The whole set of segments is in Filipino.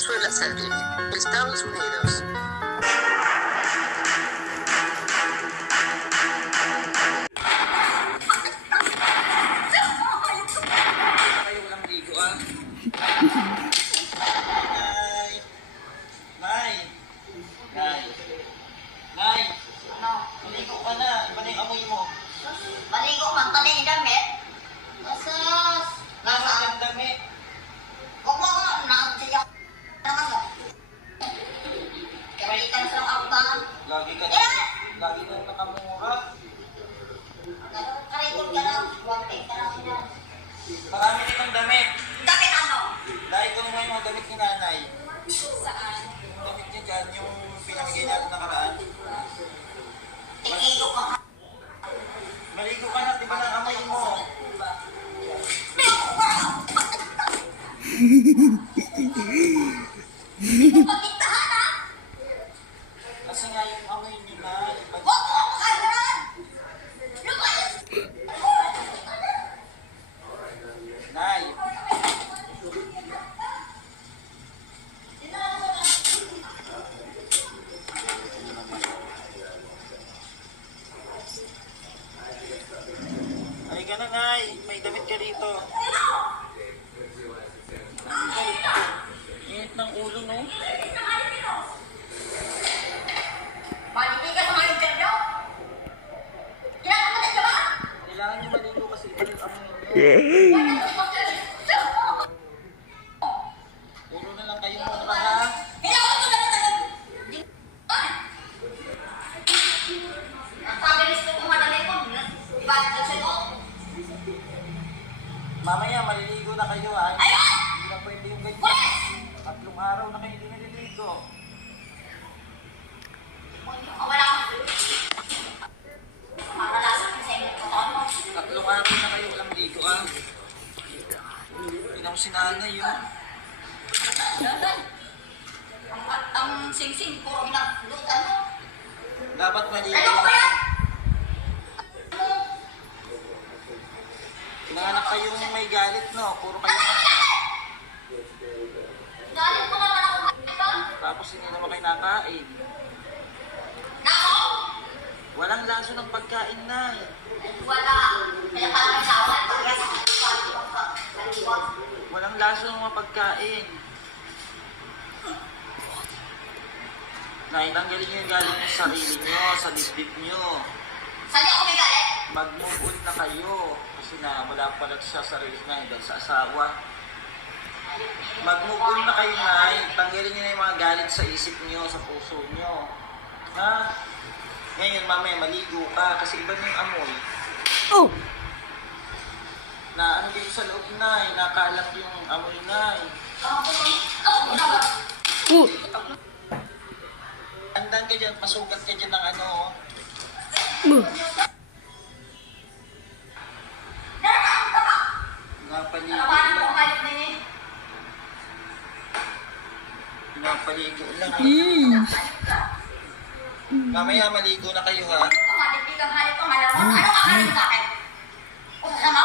suele servir. Estados Unidos. Kayo walang ligo ah. Nay! Nay! Nay! Nay! Ano? Maligo ka na. Iba na yung amoy mo. Maligo man ka din damit. Asas. Nasaan yung damit? Huwag mo ako nakasiyak. Naman mo. Kailan sa akbang. Lagi ka na. Lagi na nakamura. Karikot ka lang. Wante ka lang sila. Marami kitang damit. Damit ano? Dahil ko naman yung mga damit ni nanay. Saan? Yung damit niya dyan, yung pinamigay natin nakaraan. Tikiyo ka. Maligo ka na, di ba ng amoy mo? Pagkitahan ha? Kasi nga yung amoy ni Nay. Huwag mo ako kailan! Lumayas! Nay, ay ka na Nay, may damit ka rito. Init ng ulo no? Malibig ka sa mga interview? Kailangan mo na siya ba? Kailangan niyo maligo kasi iba yung amoy niyo. Puro na lang kayo mura ha. Kailangan mo na lang. Nakabilis ko kung madali ko. Diba? Nagsagot? Mamaya maliligo na kayo ha. Ayun! Hindi na pwede yung ganyan. Pulis! 3 araw na kayo hindi naliligo. Wala ka. Makalasan ko sa inyo ko. 3 araw na kayo walang ligo ha. Tingnan mo si nanay yun. Ang sing-sing, puro ginaglutan mo. Dapat maligo. Ano ko yan? Pinanganak kayong may galit no. Puro kayo. Galit mo naman ako ito. Tapos hindi naman kayo nakain. Nako! Walang laso ng pagkain na. Wala. Kaya parang may sawan. Walang laso ng mga pagkain. Naitanggalin niyo yung galit niyo sa sarili niyo, sa dibdib niyo. Saan niyo ako may galit? Mag-move on na kayo. Kasi na wala pala sa sarili niya dahil sa asawa. Mag-move on na kayo na. Tanggalin niyo na yung mga galit sa isip niyo, sa puso niyo. Ha? Ngayon mamaya maligo ka kasi iba na yung amoy. Oh! Na ano dito sa loob na, nakalat yung amoy na. Oh! Andan ka dyan, masugat ka dyan ng ano. Oh! Pinapaligo Paano mo lang. kayo na eh? Pinapaligo lang. Mm. Mamaya maligo na kayo ha. Malibig ang halit ko. Malamang. Ano ka halit sa akin? Kung ano?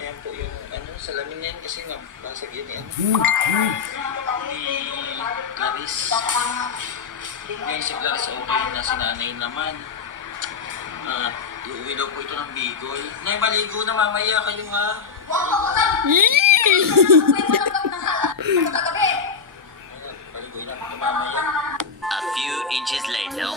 Ayan po yung ano, salamin na yan kasi nga basag yun yan. Ni Clarice. Ngayon si Clarice okay na, si nanay naman. At iuwi daw po ito ng Bicol. Nay, maligo na mamaya kayo ha. Huwag mo ko sa... Yee! Maligo na po mamaya. A few inches later.